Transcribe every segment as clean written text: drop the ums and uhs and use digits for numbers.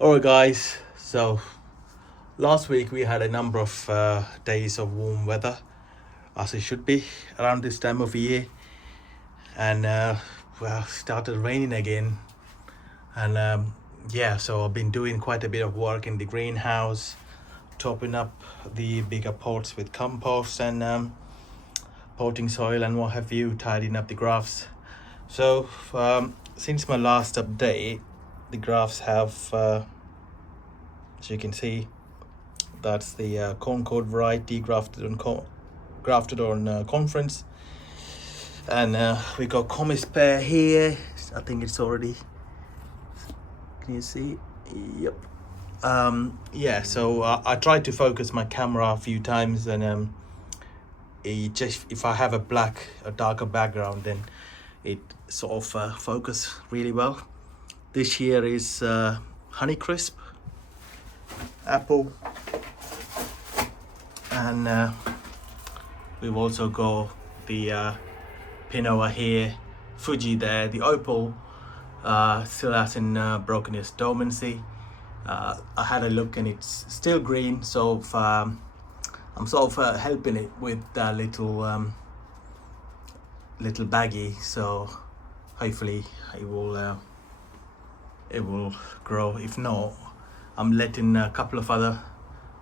Alright guys, so last week we had a number of days of warm weather, as it should be around this time of year, and started raining again. And so I've been doing quite a bit of work in the greenhouse, topping up the bigger pots with compost and potting soil and what have you, tidying up the grafts. So since my last update, the grafts have as you can see, that's the Concord variety grafted on conference. And we got Comis pear here. I think it's already, can you see? Yep. So I tried to focus my camera a few times, and it just, if I have a darker background, then it sort of focus really well. This here is Honeycrisp apple, and we've also got the Pinoa here, Fuji there. The opal still hasn't broken its dormancy. I had a look and it's still green, so I'm sort of helping it with that little baggie, so hopefully it will grow. If not, I'm letting a couple of other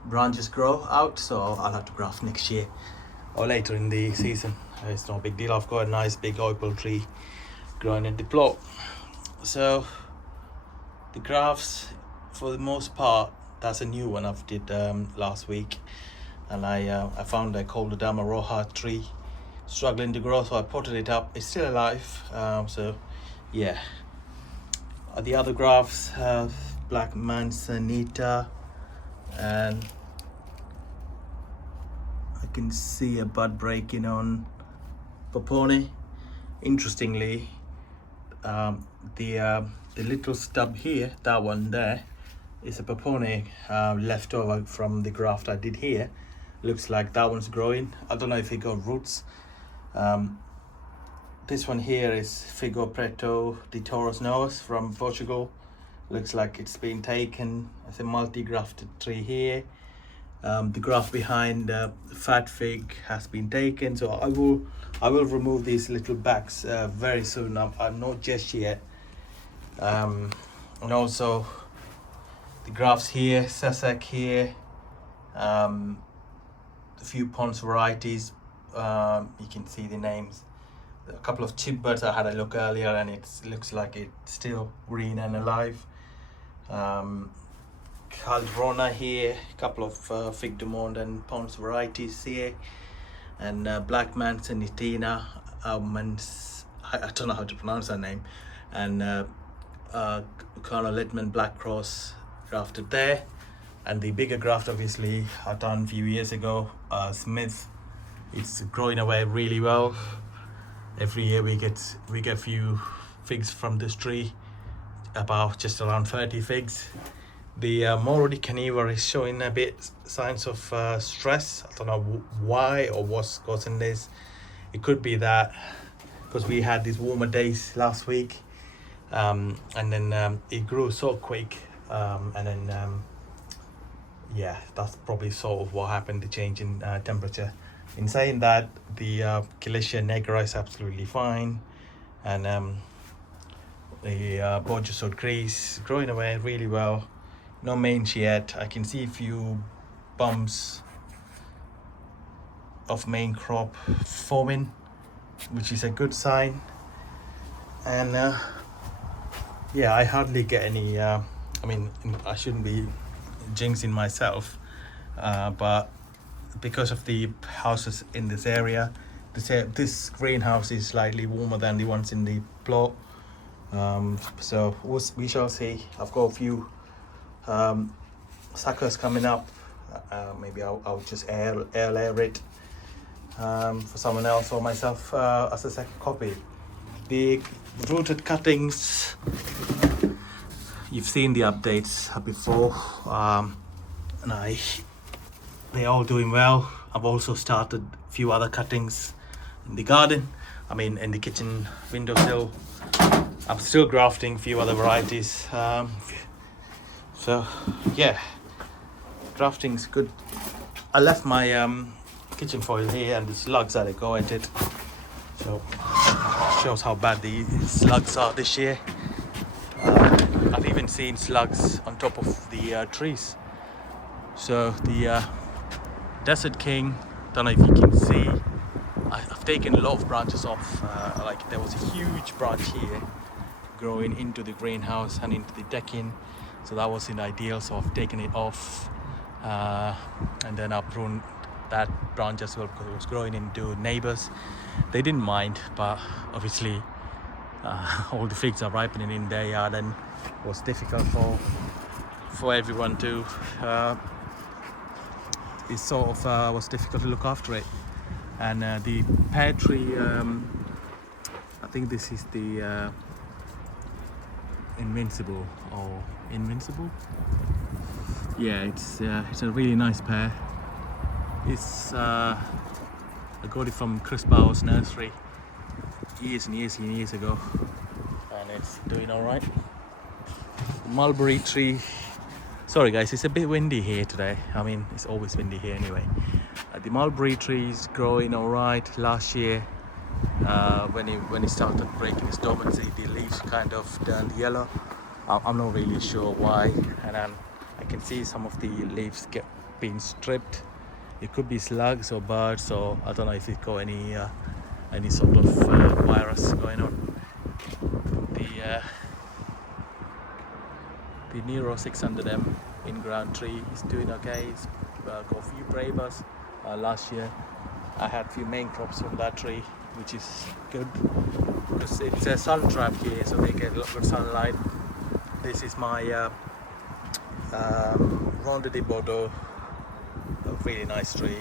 branches grow out, so I'll have to graft next year or later in the season. It's no big deal. I've got a nice big opal tree growing in the plot. So the grafts, for the most part, that's a new one I've did last week, and I found a Coldodama Roja tree struggling to grow, so I potted it up. It's still alive, so yeah. The other grafts have Black Manzanita, and I can see a bud breaking on Popone. Interestingly, the little stub here, that one there, is a Popone left over from the graft I did here. Looks like that one's growing. I don't know if it got roots. This one here is Figo Preto de Toros Novas from Portugal. Looks like it's been taken as a multi-grafted tree here. The graft behind Fat Fig has been taken, so I will remove these little backs very soon. I'm not just yet. And also the grafts here, Sasek here, a few Pons varieties. You can see the names. A couple of chipbirds I had a look earlier, and it looks like it's still green and alive. Caldrona here, a couple of Fig du Monde and Pons varieties here, and Black Manzanitina, I don't know how to pronounce her name, and Colonel Littman Black Cross grafted there. And the bigger graft, obviously, I done a few years ago, Smith. It's growing away really well. Every year we get a few figs from this tree, about just around 30 figs. The Morodi Caneva is showing a bit signs of stress. I don't know why or what's causing this. It could be that because we had these warmer days last week, and then it grew so quick, and then that's probably sort of what happened, the change in temperature. In saying that, the Cilicia negra is absolutely fine, and the Borgesod Grease growing away really well. No mange yet. I can see a few bumps of main crop forming, which is a good sign. And I hardly get any. I shouldn't be jinxing myself, but because of the houses in this area, this greenhouse is slightly warmer than the ones in the plot. So we shall see. I've got a few suckers coming up. Maybe I'll just air it for someone else or myself as a second copy. The rooted cuttings, you've seen the updates before, and they're all doing well. I've also started a few other cuttings in the garden, in the kitchen windowsill. I'm still grafting a few other varieties. So yeah, grafting's good. I left my kitchen foil here and the slugs had a go at it. So shows how bad the slugs are this year. I've even seen slugs on top of the trees. So the Desert King, don't know if you can see, I've taken a lot of branches off. Like there was a huge branch here growing into the greenhouse and into the decking, so that wasn't ideal, so I've taken it off, and then I pruned that branch as well because it was growing into neighbors. They didn't mind, but obviously all the figs are ripening in their yard and it was difficult for everyone to it sort of was difficult to look after it. And the pear tree, I think this is the Invincible. Yeah, it's a really nice pear. It's I got it from Chris Bauer's nursery years and years ago, and it's doing all right. Mulberry tree. Sorry guys, it's a bit windy here today. I mean, it's always windy here anyway. The mulberry tree is growing all right. Last year, when it started breaking its dormancy, the leaves kind of turned yellow. I'm not really sure why, and I can see some of the leaves being stripped. It could be slugs or birds, or I don't know if it got any sort of virus going on. The Nero 600M in-ground tree is doing okay. It's got a few brevas. Last year I had a few main crops from that tree, which is good because it's a sun trap here, so they get a lot of sunlight. This is my Ronde de Bordeaux, a really nice tree,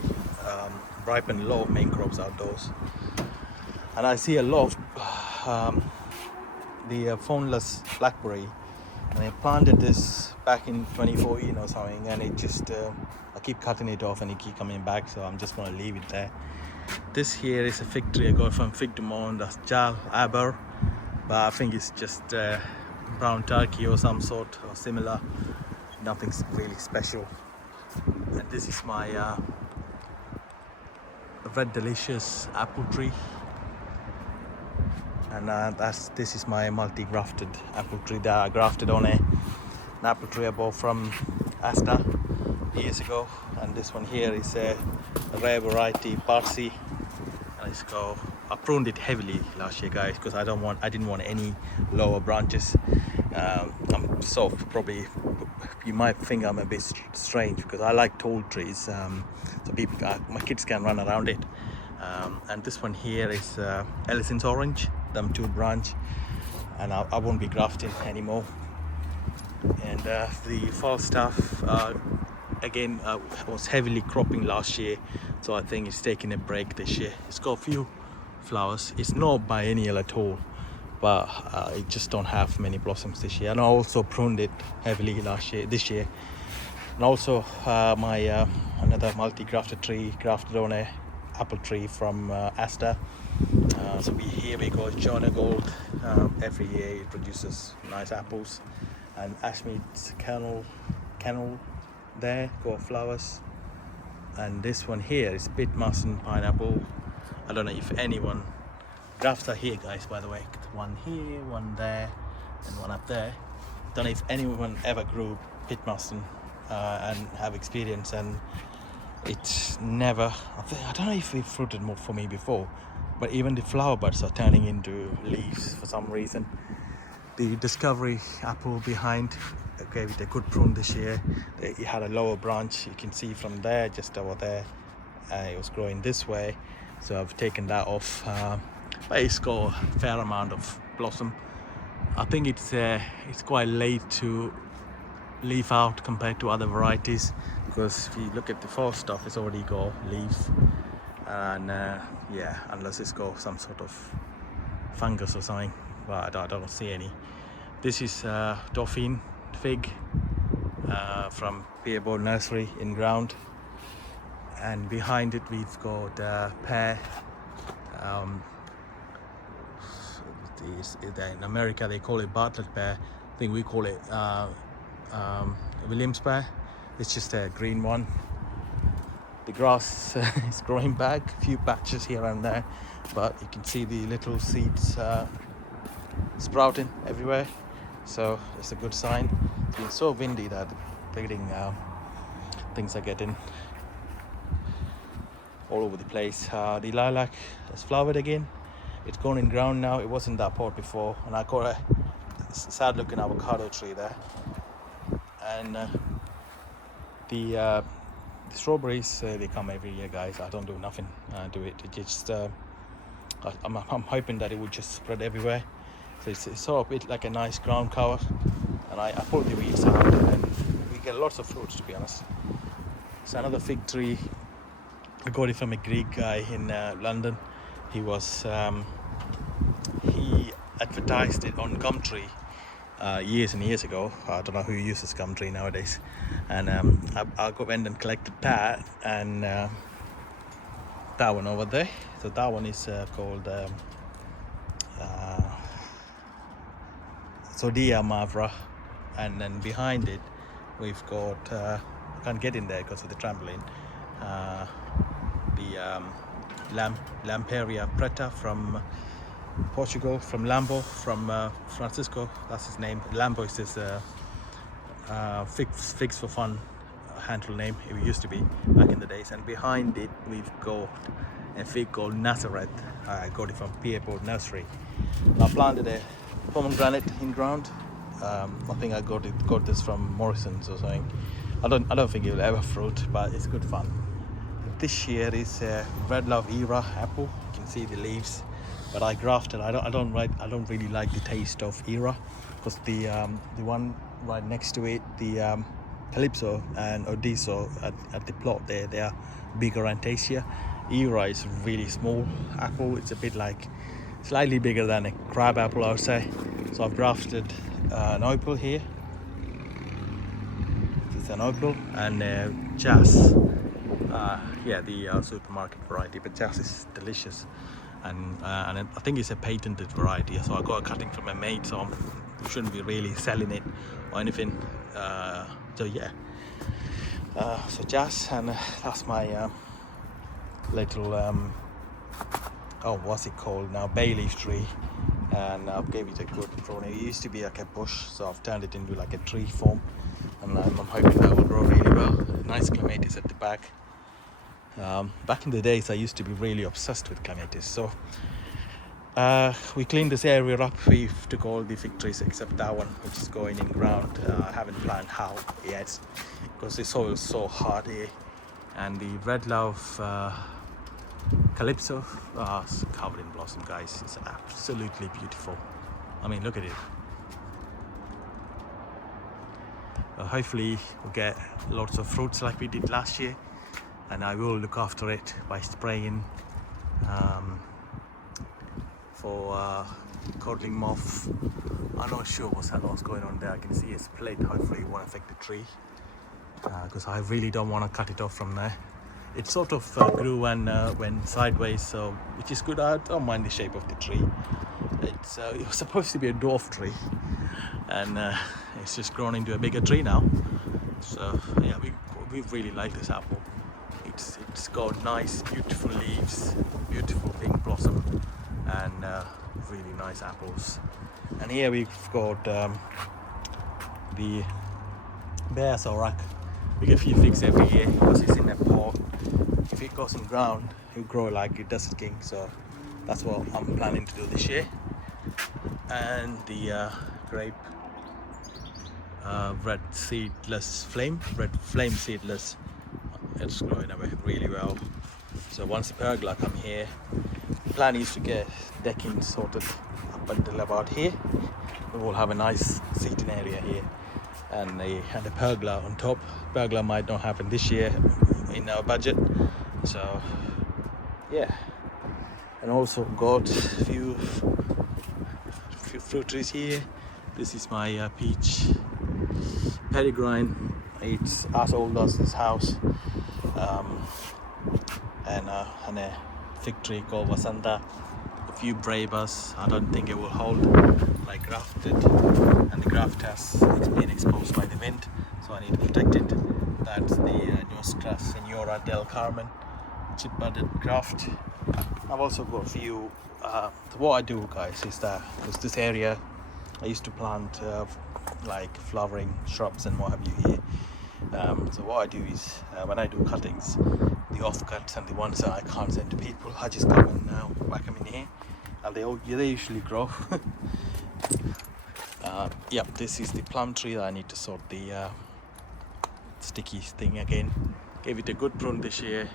ripened a lot of main crops outdoors. And I see a lot of the phoneless blackberry, and I planted this back in 2014 or something, and it just I keep cutting it off and it keep coming back, so I'm just going to leave it there. This here is a fig tree I got from Fig du Monde, that's Jal Aber, but I think it's just brown turkey or some sort or similar, nothing's really special. And this is my Red Delicious apple tree, and this is my multi-grafted apple tree that I grafted on an apple tree I bought from Asta years ago. And this one here is a rare variety Parsi, and I pruned it heavily last year, guys, because I didn't want any lower branches. I'm sort of probably, you might think I'm a bit strange because I like tall trees, so my kids can run around it. And this one here is Ellison's orange, them 2 branch, and I won't be grafting anymore. And the Falstaff again was heavily cropping last year, so I think it's taking a break this year. It's got a few flowers. It's not biennial at all, but it just don't have many blossoms this year. And I also pruned it heavily this year. And also my another multi-grafted tree grafted on a apple tree from Asta. So here we got Jonah Gold. Every year it produces nice apples. And Ashmead's kennel there got flowers. And this one here is Pitmassen pineapple. I don't know if anyone grafts are here, guys, by the way. One here, one there, and one up there. Don't know if anyone ever grew Pitmassen and have experience, and it's never, I don't know if it fruited more for me before, but even the flower buds are turning into leaves for some reason. The Discovery apple behind gave it a good prune this year. It had a lower branch, you can see from there, just over there. It was growing this way, so I've taken that off. But it's got a fair amount of blossom. I think it's quite late to leaf out compared to other varieties, because if you look at the fall stuff, it's already got leaves. And yeah, unless it's got some sort of fungus or something, but I don't see any. This is Dauphine fig from Pierre Nursery in ground, and behind it we've got pear. In America they call it Bartlett pear. I think we call it Williams pear. It's just a green one. The grass is growing back, a few patches here and there, but you can see the little seeds sprouting everywhere, so it's a good sign. It's been so windy that the breeding things are getting all over the place. The lilac has flowered again. It's gone in ground now. It wasn't that pot before, and I got a sad looking avocado tree there. And the strawberries, they come every year, guys. I don't do nothing to it. It just I'm hoping that it will just spread everywhere. So it's sort of a bit like a nice ground cover, and I pulled the weeds out, and we get lots of fruits, to be honest. It's another fig tree. I got it from a Greek guy in London. He advertised it on Gumtree years and years ago. I don't know who uses Gumtree nowadays. And I went and collected that, and that one over there. So that one is called Sodia Mavra, and then behind it we've got I can't get in there because of the trampoline. The Lamperia Preta from Portugal, from Lambo, from Francisco, that's his name. Lambo is his figs for fun handle name. It used to be back in the days. And behind it we've got a fig called Nazareth. I got it from Pierpont Nursery. I planted a pomegranate in ground. I think I got this from Morrison's or something. I don't think it will ever fruit, but it's good fun. This year is a Red Love Era apple. You can see the leaves, but I grafted. I don't really like the taste of Era, because the one right next to it, the Calypso and Odiso at the plot there, they are bigger Antasia. Era is really small apple. It's a bit like slightly bigger than a crab apple, I would say. So I've grafted an opal here. It's an opal and Jazz. The supermarket variety, but Jazz is delicious, and I think it's a patented variety. So I got a cutting from a mate, so I shouldn't be really selling it or anything. So Jazz, and that's my little what's it called now, bay leaf tree, and I've gave it a good pruning. It used to be like a bush, so I've turned it into like a tree form, and I'm hoping that will grow really well. Nice clematis at the back. Back in the days I used to be really obsessed with clematis, so we cleaned this area up. We took all the fig trees except that one, which is going in ground. I haven't planned how yet, because the soil is so hard here. And the Red Love Calypso is covered in blossom, guys. It's absolutely beautiful. I mean, look at it. Hopefully we'll get lots of fruits like we did last year, and I will look after it by spraying for codling moth. I'm not sure what's going on there. I can see a split. Hopefully it won't affect the tree, because I really don't want to cut it off from there. It sort of grew and went sideways, so which is good. I don't mind the shape of the tree. It was supposed to be a dwarf tree, and it's just grown into a bigger tree now. So yeah, we really like this apple. It's got nice, beautiful leaves, beautiful pink blossom, and really nice apples. And here we've got the bear sorak. We get a few figs every year because it's in a pot. If it goes in ground, it'll grow like a desert king. So that's what I'm planning to do this year. And the grape red flame seedless. It's growing away really well. So once the pergola come here, the plan is to get decking sorted up until about here. We will have a nice seating area here, and a pergola on top. Pergola might not happen this year in our budget, so yeah. And also got a few fruit trees here. This is my peach peregrine. It's as old as this house. And a fig tree called Vasanta. A few bravas. I don't think it will hold, like Grafted, and the graft has been exposed by the wind. Senora del Carmen chip budded graft. I've also got a few. So what I do, guys, is that because this area I used to plant like flowering shrubs and what have you here. So what I do is when I do cuttings, the offcuts and the ones that I can't send to people, I just come and whack them in here, and they usually grow. Yep, this is the plum tree that I need to sort the sticky thing again. Gave it a good prune this year,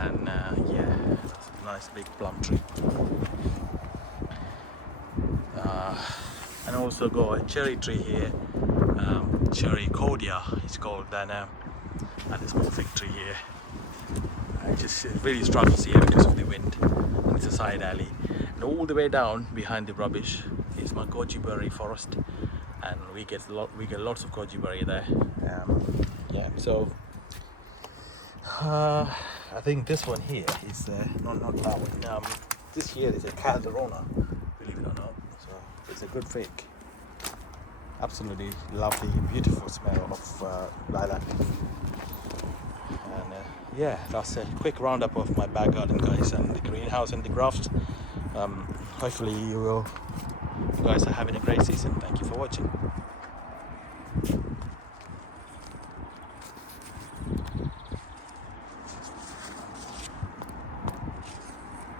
and yeah, that's a nice big plum tree. And also got a cherry tree here, cherry cordia it's called, and a small fig tree here. I just really struggles here because of the wind, and it's a side alley. And all the way down behind the rubbish is my goji berry forest, and we get lots of goji berry there. Yeah, so I think this one here is not that one. This here is a calderona, believe it or not. So it's a good fig. Absolutely lovely, beautiful smell of lilac. And yeah, that's a quick roundup of my back garden, guys, and the greenhouse and the graft. Hopefully you guys are having a great season. Thank you for watching.